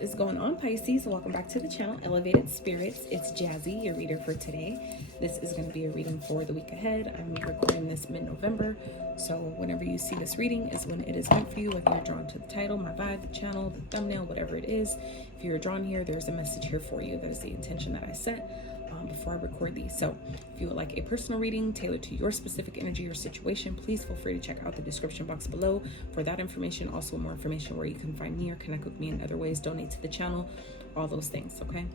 What is going on, Pisces? Welcome back to the channel, Elevated Spirits. It's Jazi, your reader for today. This is going to be a reading for the week ahead. I'm recording this mid-November, so whenever you see this reading is when it is meant for you, whether you're drawn to the title, my vibe, the channel, the thumbnail, whatever it is. If you're drawn here, there's a message here for you. That is the intention that I set before I record these. So if you would like a personal reading tailored to your specific energy or situation, please feel free to check out the description box below for that information. Also more information where you can find me or connect with me in other ways, donate to the channel, all those things. Okay.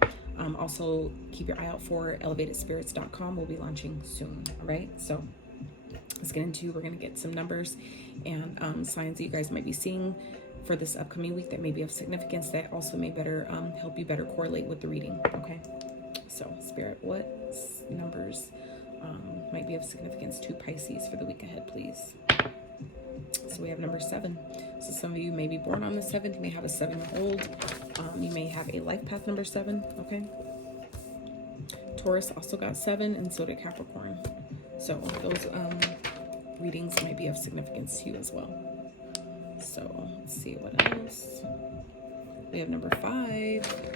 Also keep your eye out for elevatedspirits.com. We'll be launching soon. All right. So let's get into, we're going to get some numbers and signs that you guys might be seeing for this upcoming week that may be of significance, that also may better help you better correlate with the reading. Okay. So, Spirit, what numbers might be of significance to Pisces for the week ahead, please? So we have number 7. So some of you may be born on the 7th. You may have a 7-year-old. You may have a life path number 7. Okay. Taurus also got 7, and so did Capricorn. So those readings might be of significance to you as well. So let's see what else. We have number 5.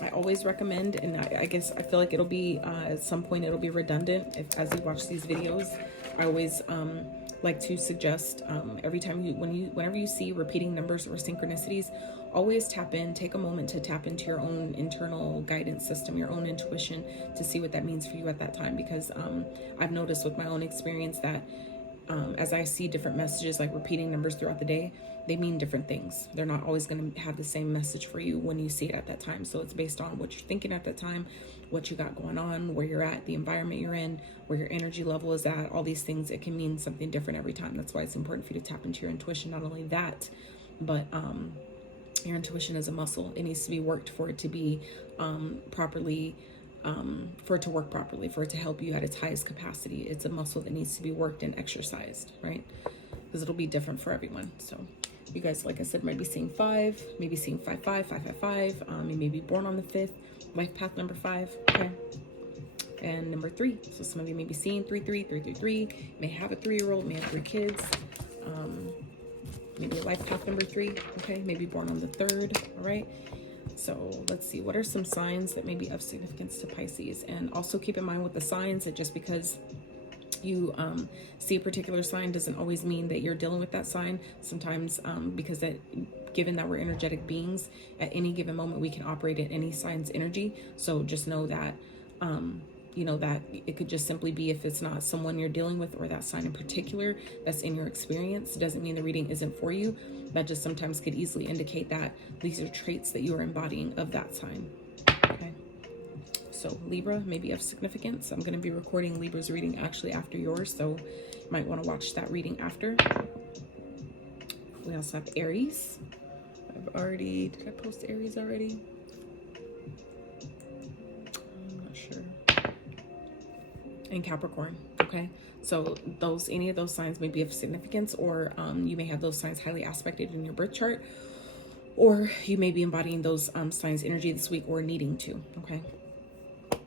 I always recommend, and I guess I feel like it'll be at some point it'll be redundant as you watch these videos. I always like to suggest every time whenever you see repeating numbers or synchronicities, always take a moment to tap into your own internal guidance system, your own intuition, to see what that means for you at that time. Because I've noticed with my own experience that as I see different messages, like repeating numbers throughout the day, they mean different things. They're not always going to have the same message for you when you see it at that time. So it's based on what you're thinking at that time, what you got going on, where you're at, the environment you're in, where your energy level is at, all these things. It can mean something different every time. That's why it's important for you to tap into your intuition. Not only that, but your intuition is a muscle. It needs to be worked for it to be properly, for it to work properly, for it to help you at its highest capacity. It's a muscle that needs to be worked and exercised, right? Because it'll be different for everyone. So you guys, like I said, might be seeing 5, maybe seeing 5, 5, 5, 5, 5. You may be born on the 5th, life path number 5. Okay. And number 3. So some of you may be seeing 3, 3, 3, 3, 3. May have a 3-year-old, may have 3 kids. Maybe a life path number 3. Okay. Maybe born on the 3rd. All right. So let's see, what are some signs that may be of significance to Pisces? And also keep in mind with the signs that just because you see a particular sign doesn't always mean that you're dealing with that sign. Sometimes because that, given that we're energetic beings, at any given moment we can operate in any sign's energy. So just know that you know that it could just simply be, if it's not someone you're dealing with or that sign in particular that's in your experience, doesn't mean the reading isn't for you. That just sometimes could easily indicate that these are traits that you are embodying of that sign. Okay. So Libra may be of significance. I'm going to be recording Libra's reading actually after yours, so you might want to watch that reading after. We also have Aries. Did I post Aries already? I'm not sure. And Capricorn. Okay. So any of those signs may be of significance, or you may have those signs highly aspected in your birth chart, or you may be embodying those signs energy this week, or needing to. Okay.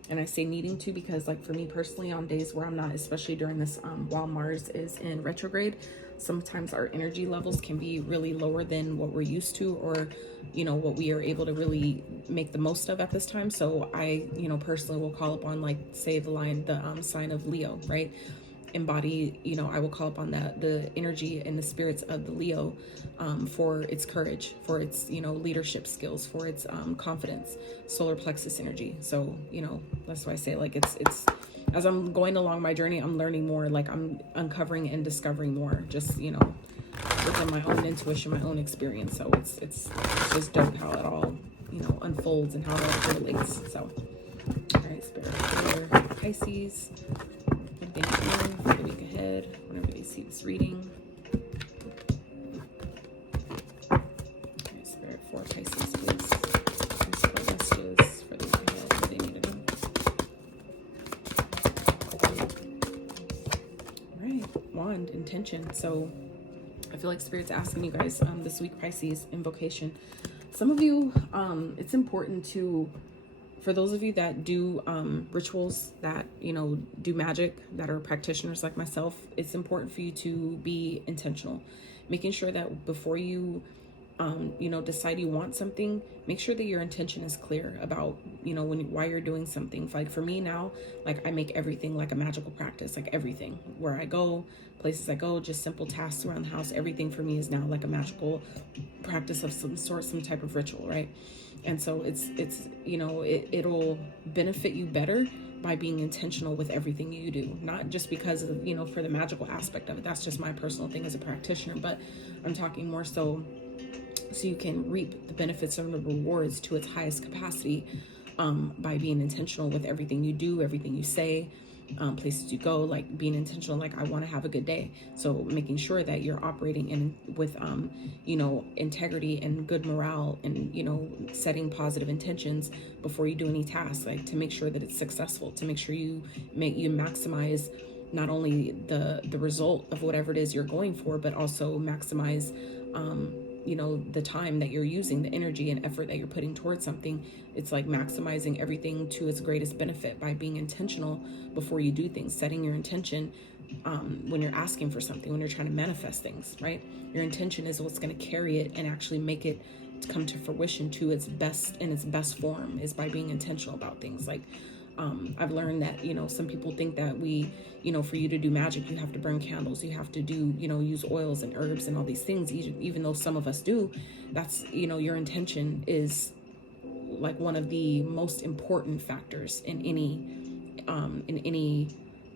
And I say needing to because, like, for me personally, on days where I'm not, especially during this while Mars is in retrograde, sometimes our energy levels can be really lower than what we're used to, or what we are able to really make the most of at this time. So I personally will call upon, like, say the sign of Leo, right? Embody, I will call upon the energy and the spirits of the Leo for its courage, for its leadership skills, for its confidence, solar plexus energy. So that's why I say, like, it's as I'm going along my journey, I'm learning more, like I'm uncovering and discovering more, just within my own intuition, my own experience. So it's just dope how it all unfolds and how it all relates. So all right, Spirit for Pisces, thank you for the week ahead, whenever they see this reading. All right, Spirit for Pisces, please. Please for messages for the week ahead, what they need to know. All right, Wand, intention. So I feel like Spirit's asking you guys this week, Pisces, invocation. Some of you, it's important to, for those of you that do rituals, that do magic, that are practitioners like myself, it's important for you to be intentional, making sure that before you you know, decide you want something, make sure that your intention is clear about, you know, why you're doing something. Like for me now, like I make everything like a magical practice, like everything where I go, places I go, just simple tasks around the house. Everything for me is now like a magical practice of some sort, some type of ritual, right? And so it's you know, it'll benefit you better by being intentional with everything you do, not just because of, you know, for the magical aspect of it. That's just my personal thing as a practitioner, but I'm talking more so you can reap the benefits and the rewards to its highest capacity by being intentional with everything you do, everything you say, places you go, like being intentional, like I want to have a good day. So making sure that you're operating in with, you know, integrity and good morale, and, you know, setting positive intentions before you do any tasks, like to make sure that it's successful, to make sure you maximize not only the result of whatever it is you're going for, but also maximize, you know, the time that you're using, the energy and effort that you're putting towards something. It's like maximizing everything to its greatest benefit by being intentional before you do things, setting your intention when you're asking for something, when you're trying to manifest things, right? Your intention is what's going to carry it and actually make it come to fruition to its best, in its best form, is by being intentional about things. Like I've learned that, you know, some people think that you know, for you to do magic, you have to burn candles, you have to do, you know, use oils and herbs and all these things, even though some of us do. That's, you know, your intention is like one of the most important factors in any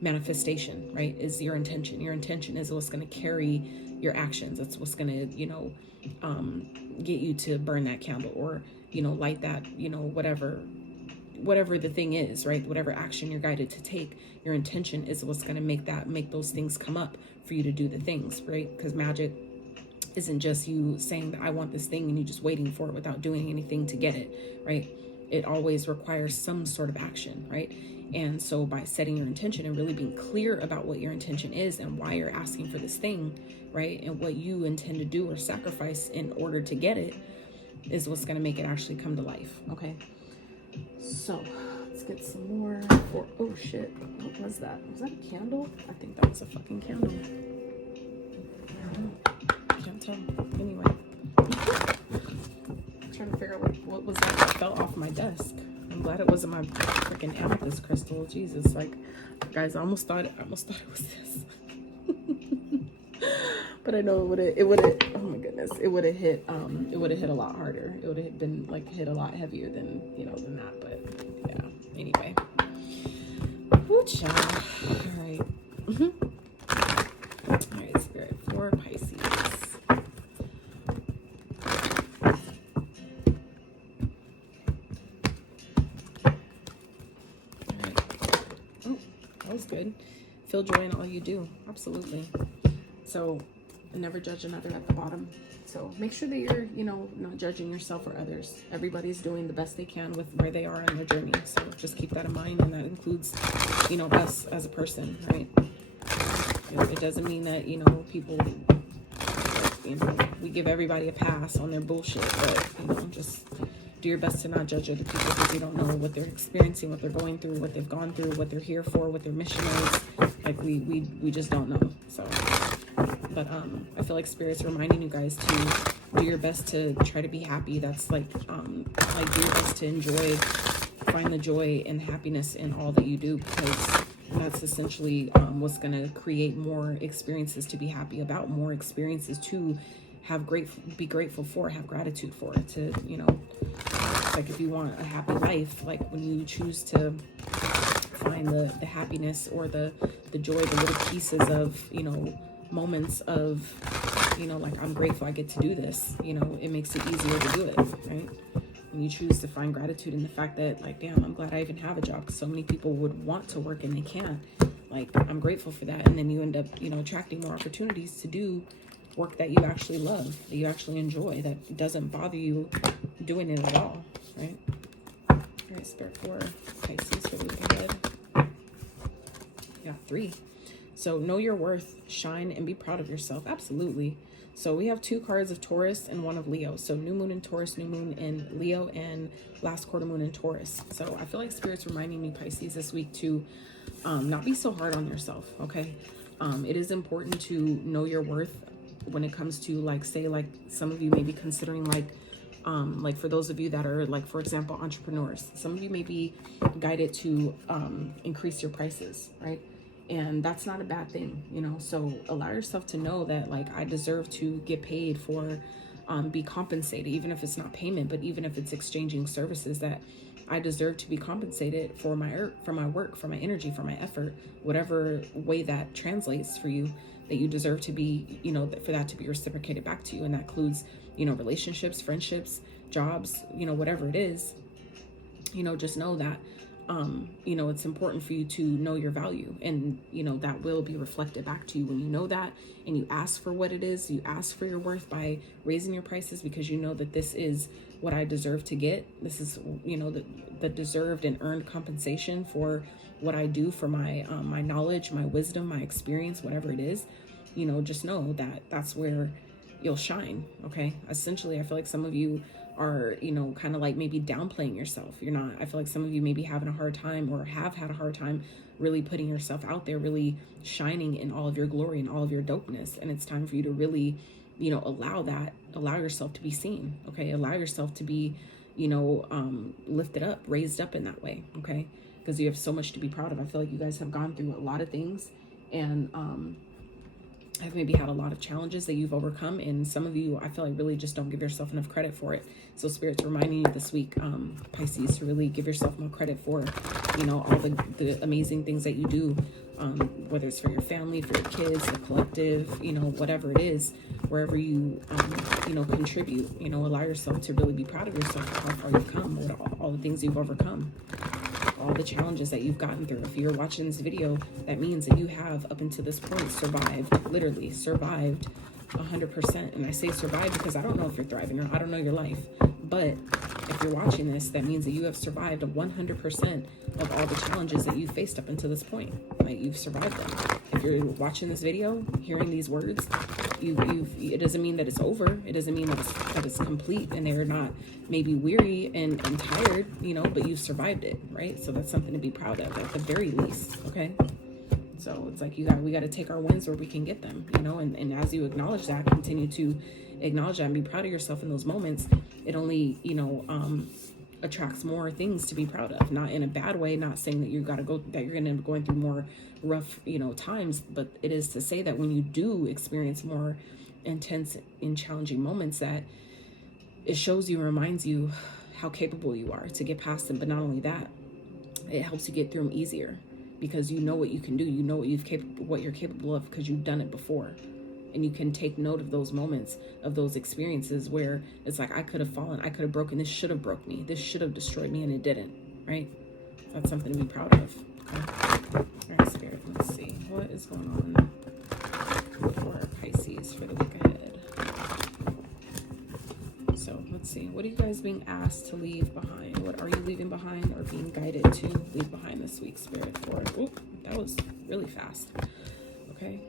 manifestation, right? Is your intention. Your intention is what's going to carry your actions. That's what's going to, you know, get you to burn that candle, or, you know, light that, you know, whatever the thing is, right? Whatever action you're guided to take, your intention is what's going to make those things come up for you to do the things, right? Because magic isn't just you saying that I want this thing and you just waiting for it without doing anything to get it, right? It always requires some sort of action, right? And so by setting your intention and really being clear about what your intention is and why you're asking for this thing, right? And what you intend to do or sacrifice in order to get it, is what's going to make it actually come to life. Okay. So let's get some more. Oh shit, what was that? Was that a candle? I think that was a fucking candle. I can't tell. Anyway, I'm trying to figure out what was that fell off my desk. I'm glad it wasn't my freaking amethyst crystal. Jesus, like, guys, I almost thought it was this. But I know it would have, oh my goodness, it would have hit a lot harder. It would have been like hit a lot heavier than, you know, than that. But yeah, anyway. Woo, child. All right. All right, Spirit for Pisces. All right. Oh, that was good. Feel joy in all you do. Absolutely. So never judge another at the bottom. So make sure that you're, you know, not judging yourself or others. Everybody's doing the best they can with where they are in their journey. So just keep that in mind, and that includes, you know, us as a person, right? It doesn't mean that, you know, people, you know, we give everybody a pass on their bullshit, but, you know, just do your best to not judge other people, because you don't know what they're experiencing, what they're going through, what they've gone through, what they're here for, what their mission is. Like we just don't know. So, but I feel like Spirit's reminding you guys to do your best to try to be happy. That's like do your best to enjoy, find the joy and happiness in all that you do, because that's essentially what's going to create more experiences to be happy about, more experiences to be grateful for, have gratitude for, to, you know, like if you want a happy life, like when you choose to find the happiness or the joy, the little pieces of, you know, moments of, you know, like I'm grateful I get to do this, you know, it makes it easier to do it, right? When you choose to find gratitude in the fact that, like, damn, I'm glad I even have a job, because so many people would want to work and they can't. Like, I'm grateful for that. And then you end up, you know, attracting more opportunities to do work that you actually love, that you actually enjoy, that doesn't bother you doing it at all, right? All right, Spirit for Pisces for the week ahead. Yeah, 3. So know your worth, shine, and be proud of yourself. Absolutely. So we have 2 cards of Taurus and 1 of Leo. So new moon in Taurus, new moon in Leo, and last quarter moon in Taurus. So I feel like Spirit's reminding me, Pisces, this week to not be so hard on yourself, okay? It is important to know your worth, when it comes to like, say, like some of you may be considering like for those of you that are like, for example, entrepreneurs, some of you may be guided to increase your prices, right? And that's not a bad thing, you know? So allow yourself to know that like, I deserve to get paid for, be compensated, even if it's not payment, but even if it's exchanging services, that I deserve to be compensated for my work, for my energy, for my effort, whatever way that translates for you, that you deserve to be, you know, for that to be reciprocated back to you. And that includes, you know, relationships, friendships, jobs, you know, whatever it is, you know, just know that, you know, it's important for you to know your value, and, you know, that will be reflected back to you when you know that, and you ask for what it is, you ask for your worth by raising your prices, because you know that this is what I deserve to get. This is, you know, the deserved and earned compensation for what I do, for my, my knowledge, my wisdom, my experience, whatever it is. You know, just know that that's where you'll shine. Okay. Essentially, I feel like some of you are, you know, kind of like maybe downplaying yourself. You're not. I feel like some of you may be having a hard time, or have had a hard time, really putting yourself out there, really shining in all of your glory and all of your dopeness. And it's time for you to really, you know, allow yourself to be seen. Okay. Allow yourself to be, you know, lifted up, raised up in that way. Okay. Because you have so much to be proud of. I feel like you guys have gone through a lot of things, and, I've maybe had a lot of challenges that you've overcome, and some of you, I feel like, really just don't give yourself enough credit for it. So Spirit's reminding you this week, Pisces, to really give yourself more credit for, you know, all the amazing things that you do, whether it's for your family, for your kids, the collective, you know, whatever it is, wherever you, you know, contribute, you know, allow yourself to really be proud of yourself for how far you've come, all the things you've overcome, all the challenges that you've gotten through. If you're watching this video, that means that you have, up until this point, survived, literally survived 100%. And I say survived because I don't know if you're thriving, or I don't know your life, but if you're watching this, that means that you have survived 100% of all the challenges that you faced up until this point. Like, you've survived them. If you're watching this video, hearing these words, it doesn't mean that it's over. It doesn't mean that it's complete, and they're not maybe weary and tired, you know, but you've survived it, right? So that's something to be proud of, at the very least. Okay. So it's like, we got to take our wins where we can get them, you know, and as you acknowledge that, continue to acknowledge that and be proud of yourself in those moments. It only, you know, attracts more things to be proud of, not in a bad way, not saying that that you're going to end up going through more rough, you know, times, but it is to say that when you do experience more intense and challenging moments, that it shows you, reminds you how capable you are to get past them. But not only that, it helps you get through them easier, because you know what you can do, you know what you're capable of, because you've done it before. And you can take note of those moments, of those experiences where it's like, I could have fallen, I could have broken, this should have broke me, this should have destroyed me, and it didn't, right? That's something to be proud of. Okay. All right, Spirit, let's see. What is going on for Pisces for the week ahead? So let's see. What are you guys being asked to leave behind? What are you leaving behind, or being guided to leave behind this week, Spirit? Oop, that was really fast. Okay.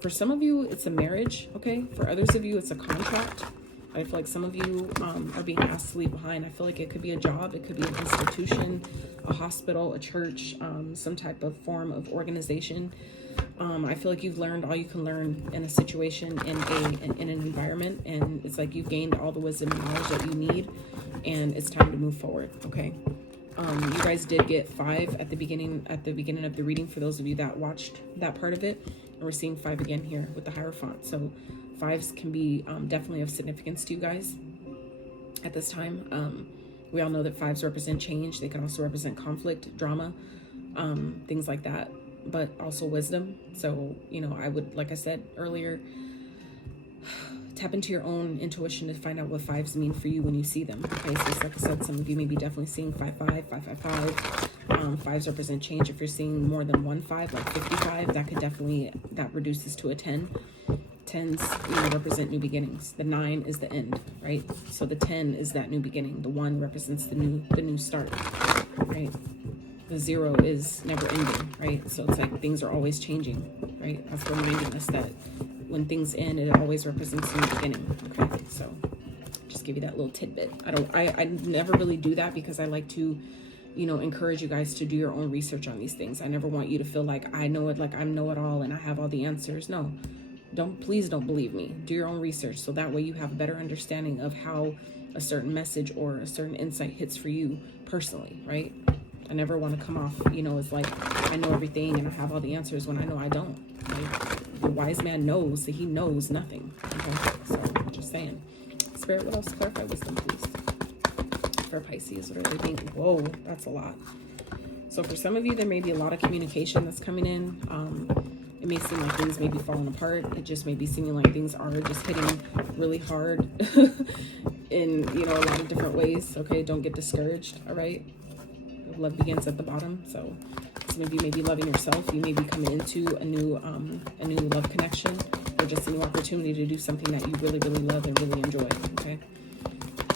For some of you, it's a marriage, okay? For others of you, it's a contract. I feel like some of you are being asked to leave behind. I feel like it could be a job, it could be an institution, a hospital, a church, some type of form of organization. I feel like you've learned all you can learn in a situation, in an environment, and it's like you've gained all the wisdom and knowledge that you need, and it's time to move forward, okay? You guys did get 5 at the beginning of the reading, for those of you that watched that part of it. And we're seeing 5 again here with the Hierophant. So 5s can be definitely of significance to you guys at this time. We all know that 5s represent change. They can also represent conflict, drama, things like that, but also wisdom. So, you know, I would, like I said earlier, tap into your own intuition to find out what 5s mean for you when you see them. Okay, so it's like I said, some of you may be definitely seeing 5-5, 5-5-5. 5s represent change. If you're seeing more than 1 5, like 55, that reduces to a 10. 10s, you know, represent new beginnings. The 9 is the end, right? So the 10 is that new beginning. The 1 represents the new start, right? The 0 is never ending, right? So it's like things are always changing, right? That's reminding us that when things end, it always represents a new beginning. Okay, so just give you that little tidbit. I never really do that, because I like to, you know, encourage you guys to do your own research on these things. I never want you to feel like I know it, like I know it all and I have all the answers. No, Please don't believe me. Do your own research, so that way you have a better understanding of how a certain message or a certain insight hits for you personally, right? I never want to come off, you know, as like I know everything and I have all the answers when I know I don't. Right? The wise man knows that he knows nothing. Okay, so just saying. Spirit, what else? Clarify wisdom, please. For Pisces, what are they being? Whoa, that's a lot. So for some of you, there may be a lot of communication that's coming in. It may seem like things may be falling apart. It just may be seeming like things are just hitting really hard in, you know, a lot of different ways. Okay, don't get discouraged. All right, love begins at the bottom. So some of you may be loving yourself. You may be coming into a new love connection, or just a new opportunity to do something that you really, really love and really enjoy. Okay.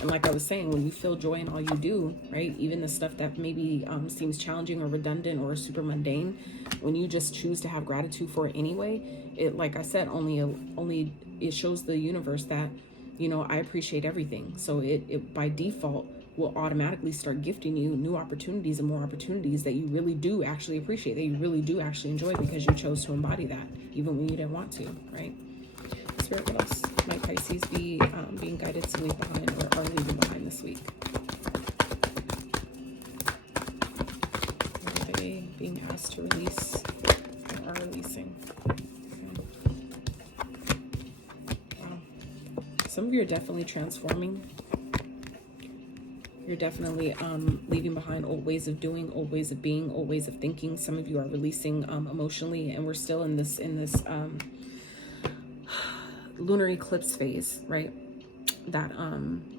And like I was saying, when you feel joy in all you do, right, even the stuff that maybe seems challenging or redundant or super mundane, when you just choose to have gratitude for it anyway, it, like I said, only it shows the universe that, you know, I appreciate everything. So it by default will automatically start gifting you new opportunities and more opportunities that you really do actually appreciate, that you really do actually enjoy, because you chose to embody that even when you didn't want to, right? Spirit, what else might Pisces be being guided to leave behind or are leaving behind this week? What are they being asked to release or are releasing? Okay. Wow. Some of you are definitely transforming. You're definitely leaving behind old ways of doing, old ways of being, old ways of thinking. Some of you are releasing emotionally, and we're still in this lunar eclipse phase, right? That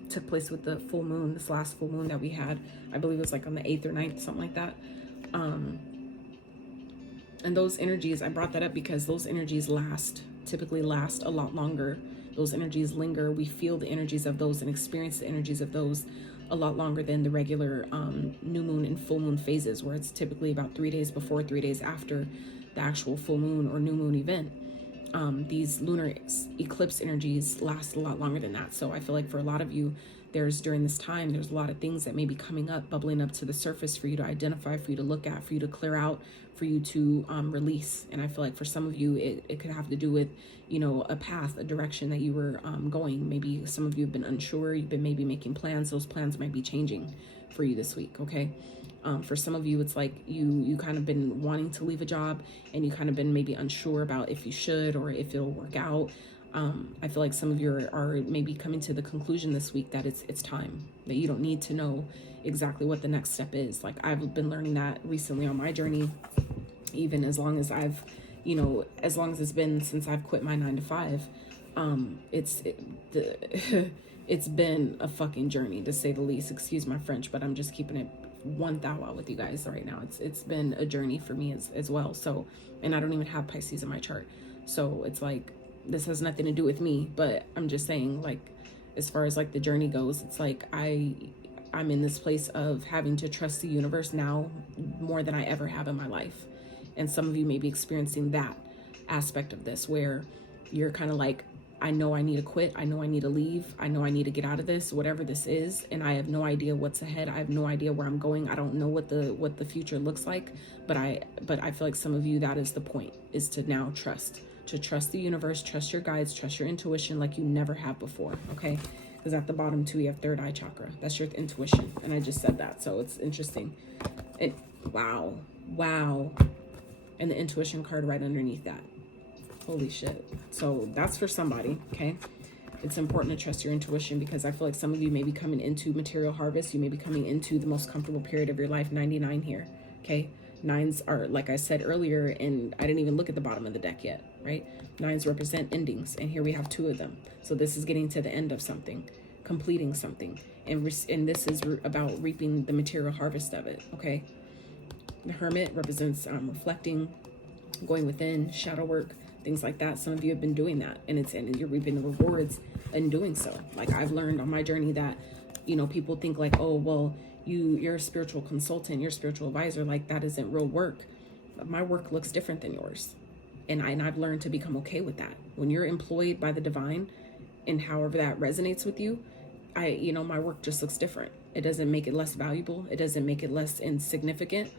took place with the full moon, this last full moon that we had. I believe it was like on the 8th or 9th, something like that. And those energies, I brought that up because those energies typically last a lot longer. Those energies linger. We feel the energies of those and experience the energies of those a lot longer than the regular new moon and full moon phases, where it's typically about 3 days before, 3 days after the actual full moon or new moon event. These lunar eclipse energies last a lot longer than that. So I feel like for a lot of you, during this time, there's a lot of things that may be coming up, bubbling up to the surface for you to identify, for you to look at, for you to clear out, for you to release. And I feel like for some of you, it could have to do with, you know, a path, a direction that you were going. Maybe some of you have been unsure. You've been maybe making plans. Those plans might be changing for you this week. Okay. For some of you, it's like you kind of been wanting to leave a job and you kind of been maybe unsure about if you should or if it'll work out. I feel like some of you are maybe coming to the conclusion this week that it's time, that you don't need to know exactly what the next step is. Like I've been learning that recently on my journey, even as long as I've, you know, as long as it's been since I've quit my 9 to 5, it's been a fucking journey, to say the least. Excuse my French, but I'm just keeping it 1,000 with you guys right now. It's been a journey for me as well. So, and I don't even have Pisces in my chart, so it's like this has nothing to do with me. But I'm just saying, like, as far as like the journey goes, it's like I'm in this place of having to trust the universe now more than I ever have in my life. And some of you may be experiencing that aspect of this, where you're kind of like, I know I need to quit. I know I need to leave. I know I need to get out of this, whatever this is. And I have no idea what's ahead. I have no idea where I'm going. I don't know what the future looks like. But I feel like some of you, that is the point, is to now trust the universe, trust your guides, trust your intuition like you never have before. Okay. Because at the bottom too, you have third eye chakra. That's your intuition. And I just said that. So it's interesting. Wow. And the intuition card right underneath that. Holy shit. So that's for somebody, okay? It's important to trust your intuition, because I feel like some of you may be coming into material harvest. You may be coming into the most comfortable period of your life. 99 here, okay? 9s are, like I said earlier, and I didn't even look at the bottom of the deck yet, right? 9s represent endings, and here we have 2 of them. So this is getting to the end of something, completing something, and this is about reaping the material harvest of it, okay? The Hermit represents reflecting, going within, shadow work, things like that. Some of you have been doing that, and you're reaping the rewards in doing so. Like I've learned on my journey that, you know, people think like, oh, well, you're a spiritual consultant, you're a spiritual advisor, like that isn't real work. But my work looks different than yours. And I've learned to become okay with that. When you're employed by the divine, and however that resonates with you, my work just looks different. It doesn't make it less valuable. It doesn't make it less insignificant.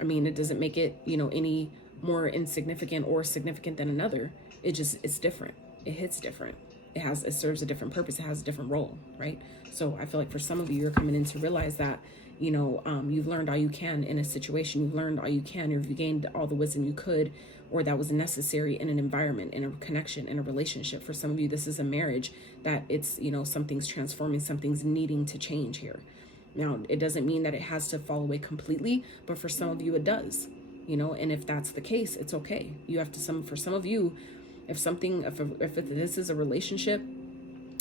I mean, it doesn't make it, any more insignificant or significant than another. It's different. It hits different. It serves a different purpose. It has a different role, right? So I feel like for some of you, you're coming in to realize that, you've learned all you can in a situation. You've learned all you can. You've gained all the wisdom you could, or that was necessary in an environment, in a connection, in a relationship. For some of you, this is a marriage that it's, something's transforming, something's needing to change here. Now, it doesn't mean that it has to fall away completely, but for some of you, it does, and if that's the case, it's okay. For some of you, if this is a relationship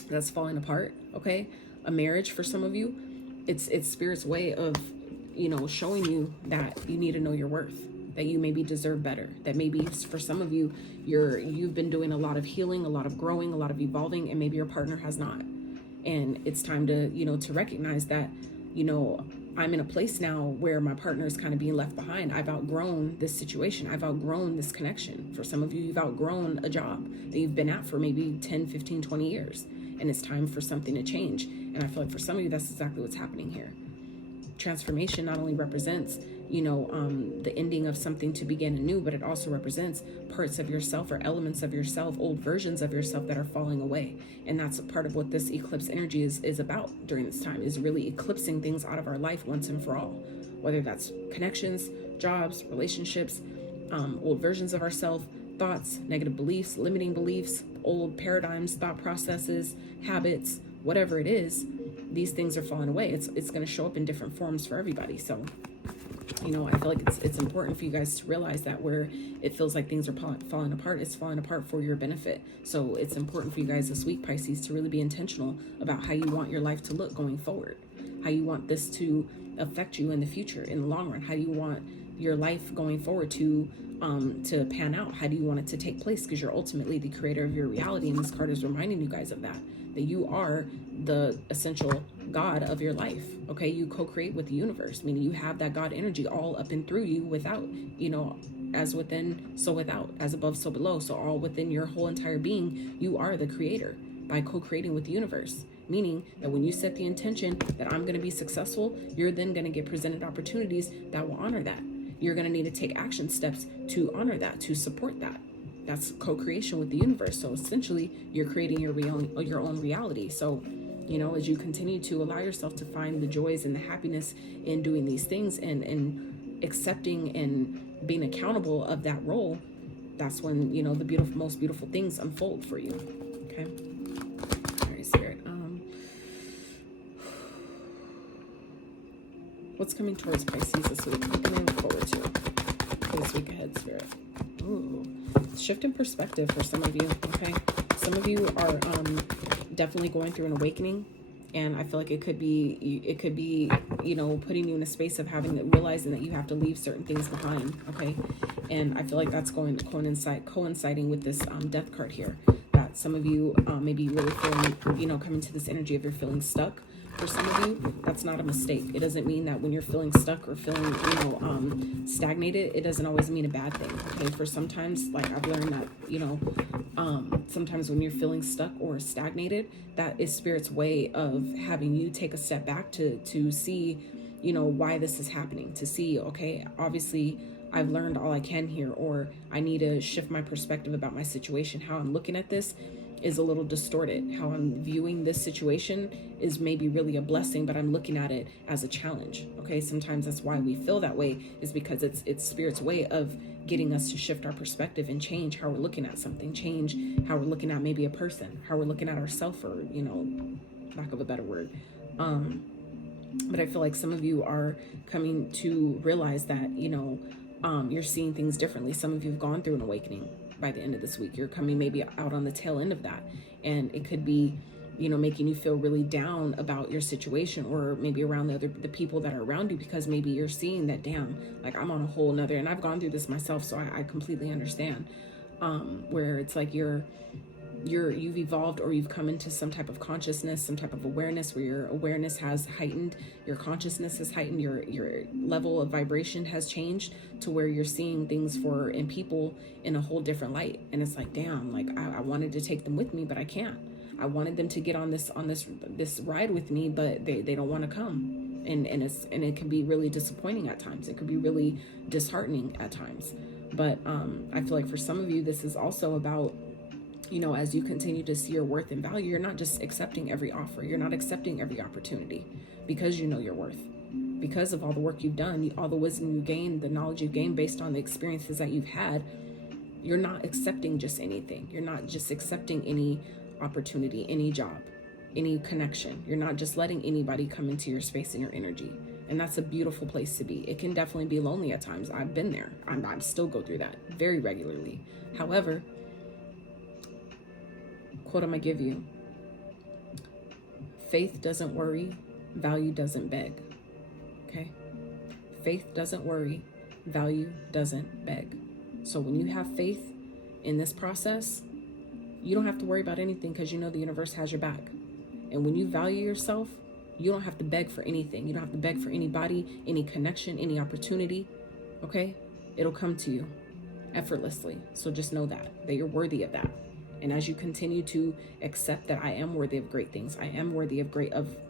that's falling apart, okay, a marriage for some of you, it's Spirit's way of, showing you that you need to know your worth, that you maybe deserve better, that maybe for some of you, you've been doing a lot of healing, a lot of growing, a lot of evolving, and maybe your partner has not. And it's time to, to recognize that, I'm in a place now where my partner is kind of being left behind. I've outgrown this situation. I've outgrown this connection. For some of you, you've outgrown a job that you've been at for maybe 10, 15, 20 years. And it's time for something to change. And I feel like for some of you, that's exactly what's happening here. Transformation not only represents, the ending of something to begin anew, but it also represents parts of yourself or elements of yourself, old versions of yourself that are falling away. And that's a part of what this eclipse energy is about during this time, is really eclipsing things out of our life once and for all, whether that's connections, jobs, relationships, old versions of ourselves, thoughts, negative beliefs, limiting beliefs, old paradigms, thought processes, habits, whatever it is. These things are falling away. It's going to show up in different forms for everybody. So, I feel like it's important for you guys to realize that where it feels like things are falling apart, it's falling apart for your benefit. So it's important for you guys this week, Pisces, to really be intentional about how you want your life to look going forward, how you want this to affect you in the future, in the long run. How do you want your life going forward to pan out? How do you want it to take place? Because you're ultimately the creator of your reality, and this card is reminding you guys of that you are the essential God of your life. Okay, you co-create with the universe, meaning you have that God energy all up and through you, without, as within, so without, as above, so below. So all within your whole entire being, you are the creator by co-creating with the universe. Meaning that when you set the intention that I'm going to be successful, you're then going to get presented opportunities that will honor that. You're going to need to take action steps to honor that, to support that. That's co-creation with the universe. So essentially, you're creating your own reality. So, as you continue to allow yourself to find the joys and the happiness in doing these things and accepting and being accountable of that role, that's when, the most beautiful things unfold for you. Okay. All right, Spirit. What's coming towards Pisces this week? What can I look forward to this week ahead, Spirit? Ooh. Shift in perspective for some of you. Okay, some of you are definitely going through an awakening, and I feel like it could be putting you in a space of realizing that you have to leave certain things behind. Okay, and I feel like that's coinciding with this death card here, that some of you maybe really feeling, coming to this energy of you're feeling stuck. For some of you, that's not a mistake. It doesn't mean that when you're feeling stuck or feeling, stagnated, it doesn't always mean a bad thing. Okay, for sometimes, like I've learned that, sometimes when you're feeling stuck or stagnated, that is Spirit's way of having you take a step back to see, why this is happening. To see, okay, obviously I've learned all I can here, or I need to shift my perspective about my situation. How I'm looking at this is a little distorted. How I'm viewing this situation is maybe really a blessing, but I'm looking at it as a challenge. Okay, sometimes that's why we feel that way, is because it's Spirit's way of getting us to shift our perspective and change how we're looking at something, change how we're looking at maybe a person, how we're looking at ourselves, or lack of a better word. But I feel like some of you are coming to realize that you're seeing things differently. Some of you have gone through an awakening. By the end of this week, you're coming maybe out on the tail end of that, and it could be making you feel really down about your situation, or maybe around the people that are around you, because maybe you're seeing that, damn, like I'm on a whole nother, and I've gone through this myself, so I completely understand, where it's like you've evolved, or you've come into some type of consciousness, some type of awareness, where your awareness has heightened, your consciousness has heightened, your level of vibration has changed to where you're seeing things and people in a whole different light. And it's like, damn, like I wanted to take them with me, but I can't. I wanted them to get on this ride with me, but they don't want to come. And it can be really disappointing at times. It could be really disheartening at times. But I feel like for some of you, this is also about, you know, as you continue to see your worth and value, you're not just accepting every offer. You're not accepting every opportunity because you know your worth. Because of all the work you've done, all the wisdom you gained, the knowledge you've gained based on the experiences that you've had, you're not accepting just anything. You're not just accepting any opportunity, any job, any connection. You're not just letting anybody come into your space and your energy. And that's a beautiful place to be. It can definitely be lonely at times. I've been there. I still go through that very regularly. However, quote I'm gonna give you: faith doesn't worry, value doesn't beg. Okay? Faith doesn't worry, value doesn't beg. So when you have faith in this process, you don't have to worry about anything because you know the universe has your back. And when you value yourself, you don't have to beg for anything. You don't have to beg for anybody, any connection, any opportunity. Okay? It'll come to you effortlessly. So just know that you're worthy of that. And as you continue to accept that I am worthy of great things, I am worthy of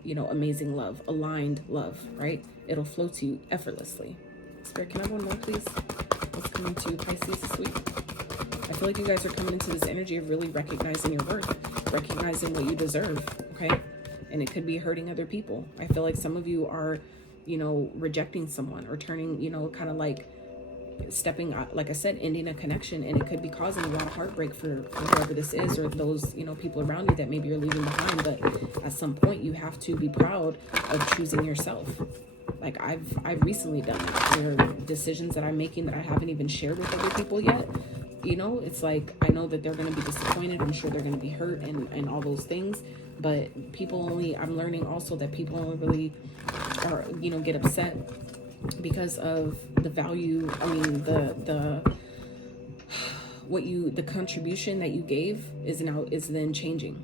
amazing love, aligned love, right? It'll flow to you effortlessly. Spirit, can I have one more, please? What's coming to Pisces this week? I feel like you guys are coming into this energy of really recognizing your worth, recognizing what you deserve, okay? And it could be hurting other people. I feel like some of you are, rejecting someone or turning, kind of like stepping, like I said, ending a connection, and it could be causing a lot of heartbreak for whoever this is, or those, people around you that maybe you're leaving behind. But at some point you have to be proud of choosing yourself. Like I've recently done it. There are decisions that I'm making that I haven't even shared with other people yet. It's like, I know that they're going to be disappointed. I'm sure they're going to be hurt and all those things. But I'm learning also that people only really are, get upset because of the value. I mean, the contribution that you gave is then changing.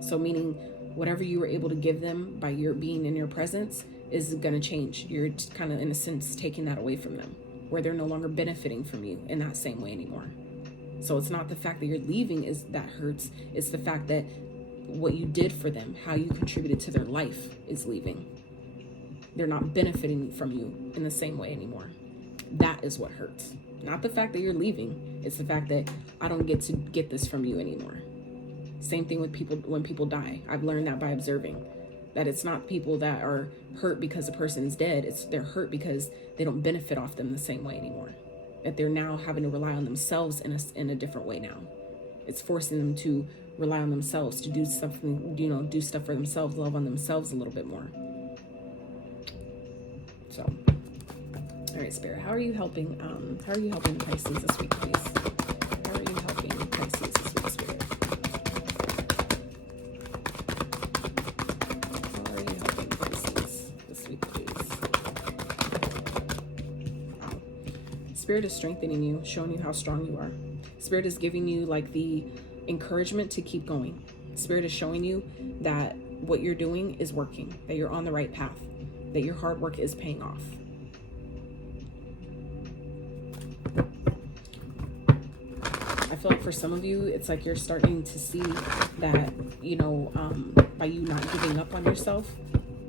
So meaning whatever you were able to give them by your being in your presence is going to change. You're kind of, in a sense, taking that away from them, where they're no longer benefiting from you in that same way anymore. So it's not the fact that you're leaving that hurts. It's the fact that what you did for them, how you contributed to their life, is leaving. They're not benefiting from you in the same way anymore. That is what hurts. Not the fact that you're leaving. It's the fact that I don't get to get this from you anymore. Same thing with people when people die. I've learned that by observing. That it's not people that are hurt because a person is dead. They're hurt because they don't benefit off them the same way anymore. That they're now having to rely on themselves in a different way now. It's forcing them to rely on themselves, to do something, do stuff for themselves, love on themselves a little bit more. So, all right, Spirit, how are you helping Pisces this week, please? How are you helping Pisces this week, Spirit? How are you helping Pisces this week, please? Wow. Spirit is strengthening you, showing you how strong you are. Spirit is giving you like the encouragement to keep going. Spirit is showing you that what you're doing is working, that you're on the right path, that your hard work is paying off. I feel like for some of you, it's like you're starting to see that, by you not giving up on yourself,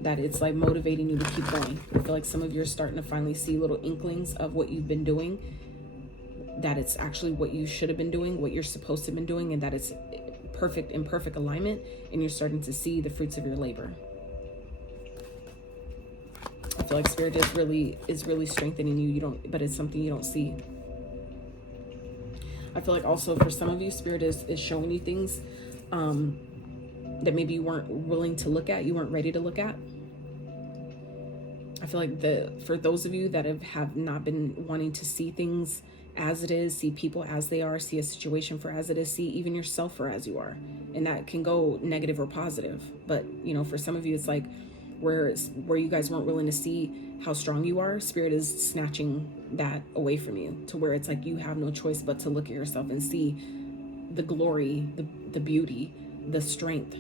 that it's like motivating you to keep going. I feel like some of you are starting to finally see little inklings of what you've been doing, that it's actually what you should have been doing, what you're supposed to have been doing, and that it's in perfect alignment, and you're starting to see the fruits of your labor. I feel like Spirit is really strengthening you. But it's something you don't see. I feel like also for some of you, Spirit is showing you things that maybe you weren't willing to look at, you weren't ready to look at. I feel like for those of you that have not been wanting to see things as it is, see people as they are, see a situation for as it is, see even yourself for as you are. And that can go negative or positive. But, for some of you, it's like where you guys weren't willing to see how strong you are, Spirit is snatching that away from you, to where it's like you have no choice but to look at yourself and see the glory, the beauty, the strength,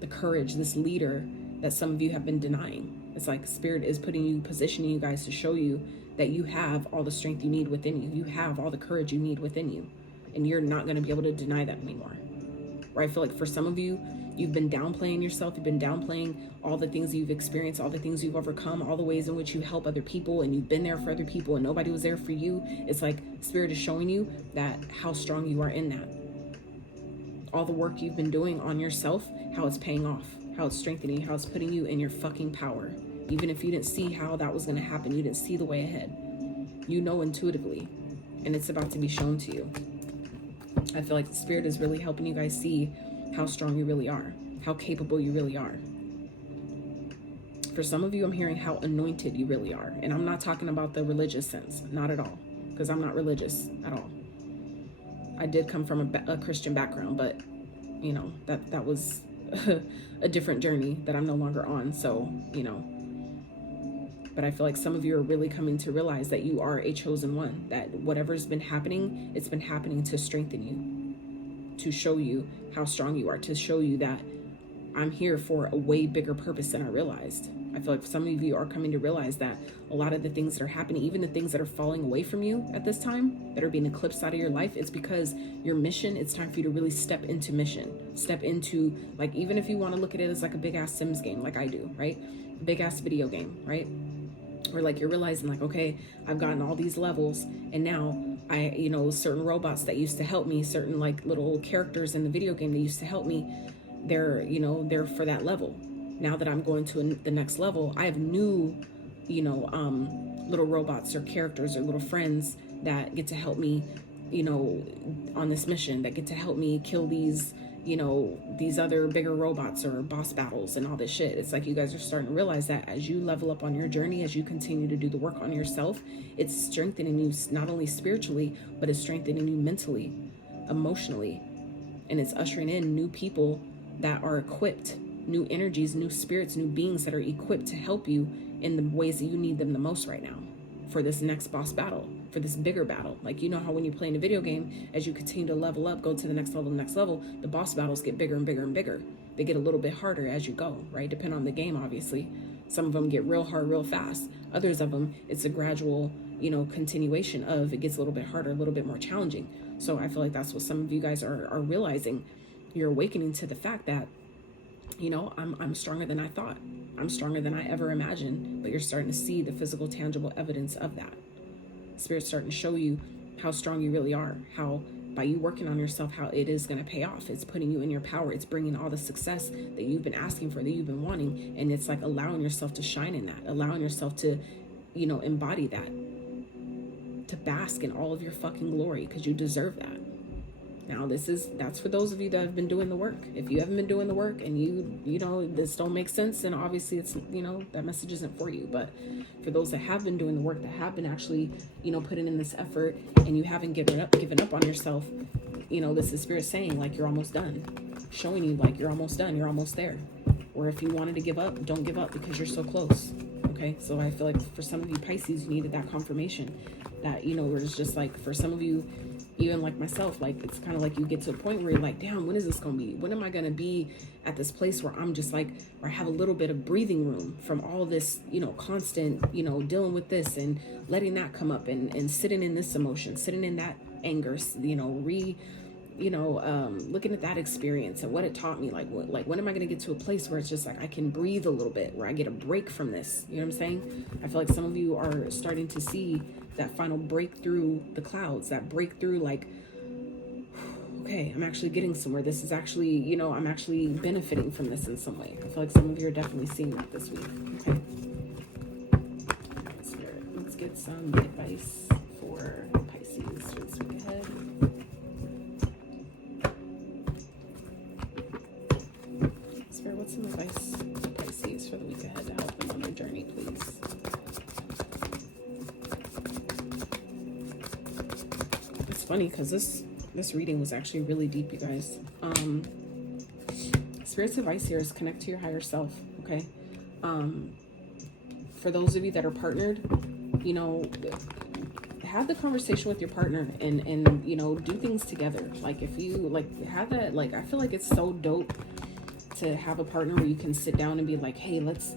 the courage, this leader that some of you have been denying. It's like Spirit is positioning you guys to show you that you have all the strength you need within you. You have all the courage you need within you. And you're not going to be able to deny that anymore. Or I feel like for some of you, You've been downplaying yourself. You've been downplaying all the things you've experienced, all the things you've overcome, all the ways in which you help other people, and you've been there for other people and nobody was there for you. It's like Spirit is showing you that how strong you are in that. All the work you've been doing on yourself, how it's paying off, how it's strengthening, how it's putting you in your fucking power. Even if you didn't see how that was going to happen, you didn't see the way ahead. You know intuitively, and it's about to be shown to you. I feel like the Spirit is really helping you guys see how strong you really are, how capable you really are. For some of you, I'm hearing how anointed you really are. And I'm not talking about the religious sense, not at all, because I'm not religious at all. I did come from a Christian background, but you know, that was a different journey that I'm no longer on. So, you know, but I feel like some of you are really coming to realize that you are a chosen one, that whatever's been happening, it's been happening to strengthen you, to show you how strong you are, to show you that I'm here for a way bigger purpose than I realized. I feel like some of you are coming to realize that a lot of the things that are happening, even the things that are falling away from you at this time, that are being eclipsed out of your life, it's because your mission, it's time for you to really step into mission. Step into, like, even if you want to look at it as like a big ass Sims game, like I do, right? Big ass video game, right? Or like you're realizing like, okay, I've gotten all these levels and now I, you know, certain robots that used to help me, certain like little characters in the video game that used to help me, they're, you know, they're for that level. Now that I'm going to the next level, I have new, you know, little robots or characters or little friends that get to help me, you know, on this mission, that get to help me kill these, you know, these other bigger robots or boss battles and all this shit. It's like you guys are starting to realize that as you level up on your journey, as you continue to do the work on yourself, it's strengthening you not only spiritually, but it's strengthening you mentally, emotionally, and it's ushering in new people that are equipped, new energies, new spirits, new beings that are equipped to help you in the ways that you need them the most right now for this next boss battle, for this bigger battle. Like, you know how when you play in a video game, as you continue to level up, go to the next level, the boss battles get bigger and bigger and bigger. They get a little bit harder as you go, right? Depending on the game, obviously. Some of them get real hard, real fast. Others of them, it's a gradual, you know, continuation of, it gets a little bit harder, a little bit more challenging. So I feel like that's what some of you guys are realizing. You're awakening to the fact that, you know, I'm stronger than I thought. I'm stronger than I ever imagined. But you're starting to see the physical, tangible evidence of that. Spirit's starting to show you how strong you really are. How by you working on yourself, how it is going to pay off. It's putting you in your power. It's bringing all the success that you've been asking for, that you've been wanting. And it's like allowing yourself to shine in that. Allowing yourself to, you know, embody that. To bask in all of your fucking glory, because you deserve that. Now, that's for those of you that have been doing the work. If you haven't been doing the work and you know, this don't make sense, then obviously it's, you know, that message isn't for you. But for those that have been doing the work, that have been actually, you know, putting in this effort, and you haven't given up on yourself, you know, this is Spirit saying like you're almost done, showing you like you're almost done, you're almost there. Or if you wanted to give up, don't give up, because you're so close. Okay, so I feel like for some of you Pisces, you needed that confirmation that, you know, where it's just like, for some of you, even like myself, like it's kind of like you get to a point where you're like, damn, when is this gonna be? When am I gonna be at this place where I'm just like, where I have a little bit of breathing room from all this, you know, constant, you know, dealing with this and letting that come up and sitting in this emotion, sitting in that anger, you know, looking at that experience and what it taught me. Like when am I going to get to a place where it's just like I can breathe a little bit, where I get a break from this? You know what I'm saying? I feel like some of you are starting to see that final breakthrough, the clouds, that breakthrough, like, okay, I'm actually getting somewhere. This is actually, you know, I'm actually benefiting from this in some way. I feel like some of you are definitely seeing that this week. Okay. Spirit, let's get some advice for Pisces for this week ahead. Spirit, what's some advice for Pisces for the week ahead to help them on their journey, please? It's funny because this reading was actually really deep, you guys. Spirit's advice here is connect to your higher self, okay? For those of you that are partnered, you know, have the conversation with your partner and you know, do things together. Like if you like have that, like I feel like it's so dope to have a partner where you can sit down and be like, hey, let's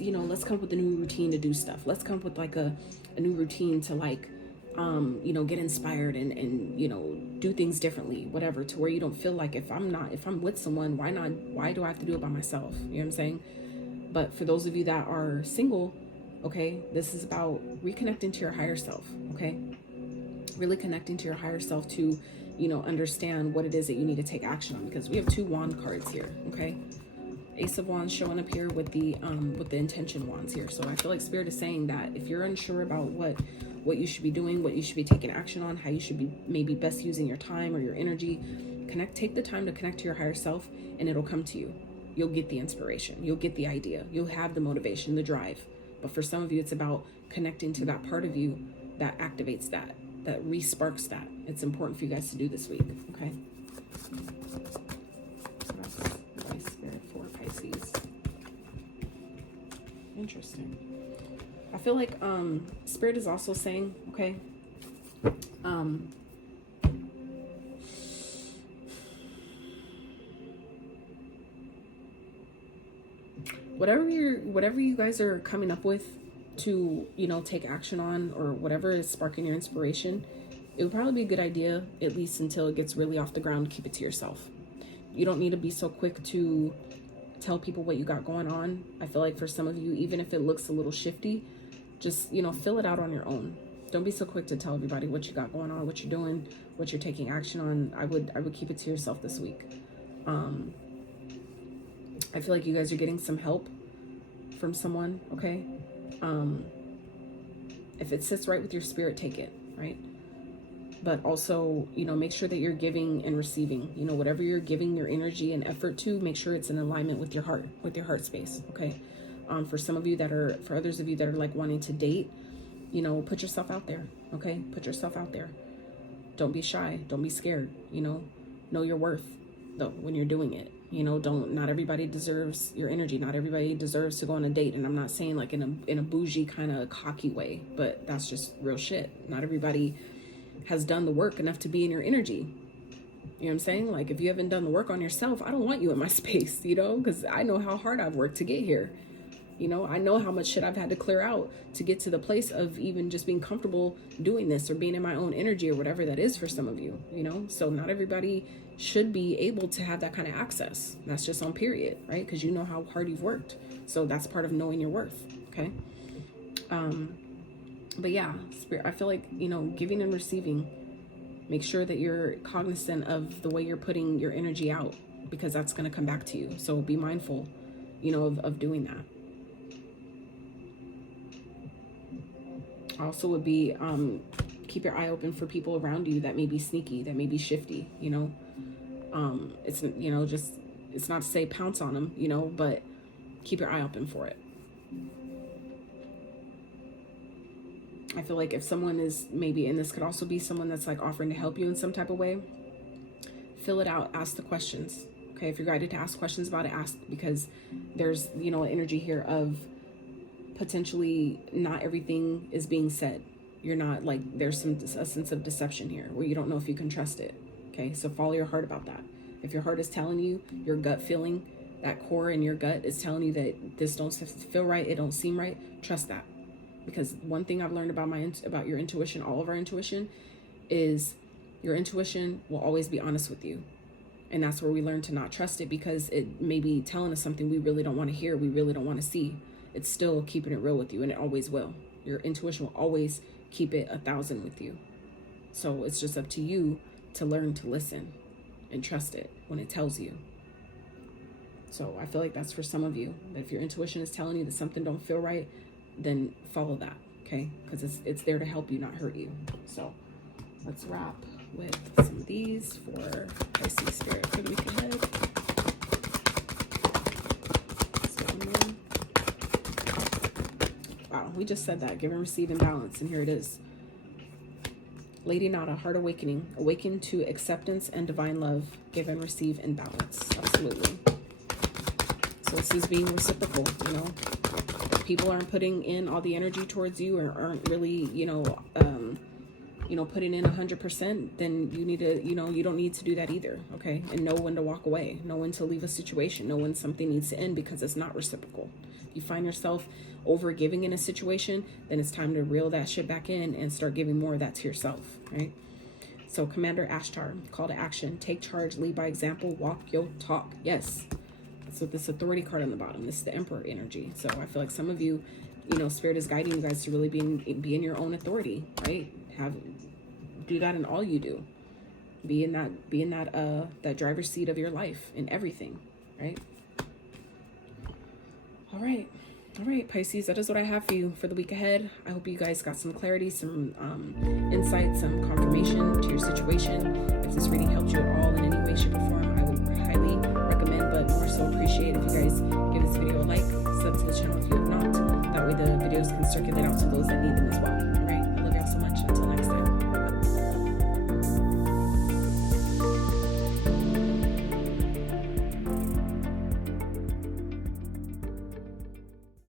you know, let's come up with a new routine to do stuff. Let's come up with like a new routine to like you know, get inspired and, you know, do things differently, whatever, to where you don't feel like if I'm with someone, why do I have to do it by myself? You know what I'm saying? But for those of you that are single, okay, this is about reconnecting to your higher self, okay? Really connecting to your higher self to, you know, understand what it is that you need to take action on, because we have 2 wand cards here, okay? Ace of Wands showing up here with the intention wands here. So I feel like Spirit is saying that if you're unsure about what you should be doing, what you should be taking action on, how you should be maybe best using your time or your energy, take the time to connect to your higher self, and it'll come to you. You'll get the inspiration, you'll get the idea, you'll have the motivation, the drive. But for some of you, it's about connecting to that part of you that activates that re-sparks that. It's important for you guys to do this week, okay? Spirit for Pisces. Interesting. I feel like Spirit is also saying, okay, whatever you guys are coming up with to, you know, take action on, or whatever is sparking your inspiration, it would probably be a good idea, at least until it gets really off the ground, keep it to yourself. You don't need to be so quick to tell people what you got going on. I feel like for some of you, even if it looks a little shifty, just, you know, fill it out on your own. Don't be so quick to tell everybody what you got going on, what you're doing, what you're taking action on. I would keep it to yourself this week. I feel like you guys are getting some help from someone, okay? If it sits right with your spirit, take it, right? But also, you know, make sure that you're giving and receiving. You know, whatever you're giving your energy and effort to, make sure it's in alignment with your heart space, okay? For others of you that are like wanting to date, you know, put yourself out there, okay? Put yourself out there. Don't be shy. Don't be scared, you know your worth, though, when you're doing it. You know, not everybody deserves your energy. Not everybody deserves to go on a date. And I'm not saying like in a bougie kind of cocky way, but that's just real shit. Not everybody has done the work enough to be in your energy. You know what I'm saying? Like, if you haven't done the work on yourself, I don't want you in my space, you know, because I know how hard I've worked to get here. You know, I know how much shit I've had to clear out to get to the place of even just being comfortable doing this, or being in my own energy, or whatever that is for some of you, you know? So not everybody should be able to have that kind of access. That's just on period, right? Because you know how hard you've worked. So that's part of knowing your worth, okay? But yeah, Spirit, I feel like, you know, giving and receiving, make sure that you're cognizant of the way you're putting your energy out, because that's going to come back to you. So be mindful, you know, of doing that. Also would be, keep your eye open for people around you that may be sneaky, that may be shifty, you know. It's, you know, just, it's not to say pounce on them, you know, but keep your eye open for it. I feel like if someone is maybe, and this could also be someone that's like offering to help you in some type of way, fill it out, ask the questions. Okay, if you're guided to ask questions about it, ask, because there's, you know, an energy here of potentially not everything is being said. You're not, like, there's a sense of deception here where you don't know if you can trust it. Okay, so follow your heart about that. If your heart is telling you, your gut feeling, that core in your gut is telling you that this don't feel right, it don't seem right, trust that. Because one thing I've learned about your intuition, all of our intuition, is your intuition will always be honest with you. And that's where we learn to not trust it, because it may be telling us something we really don't want to hear, we really don't want to see. It's still keeping it real with you, and it always will. Your intuition will always keep it 1,000 with you. So it's just up to you to learn to listen and trust it when it tells you. So I feel like that's for some of you. That if your intuition is telling you that something don't feel right, then follow that, okay? Because it's there to help you, not hurt you. So let's wrap with some of these for Pisces Spirit for the week ahead. Wow, we just said that. Give and receive in balance, and here it is. Lady Nada, heart awakening. Awaken to acceptance and divine love. Give and receive in balance. Absolutely. So this is being reciprocal, you know. If people aren't putting in all the energy towards you, or aren't really, putting in 100%, then you need to, you don't need to do that either, okay? And know when to walk away. Know when to leave a situation. Know when something needs to end, because it's not reciprocal. you find yourself over giving in a situation, then it's time to reel that shit back in and start giving more of that to yourself, right? So Commander Ashtar, call to action, take charge, lead by example, walk your talk. Yes. So this authority card on the bottom, this is the Emperor energy. So I feel like some of you, you know, Spirit is guiding you guys to really be in your own authority, right? Do that in all you do. Be in that driver's seat of your life in everything, right? All right, Pisces, that is what I have for you for the week ahead. I hope you guys got some clarity, some insight, some confirmation to your situation. If this reading helped you at all in any way, shape, or form, I would highly recommend, but more so appreciate if you guys give this video a like, sub to the channel if you have not. That way the videos can circulate out to those that need them as well.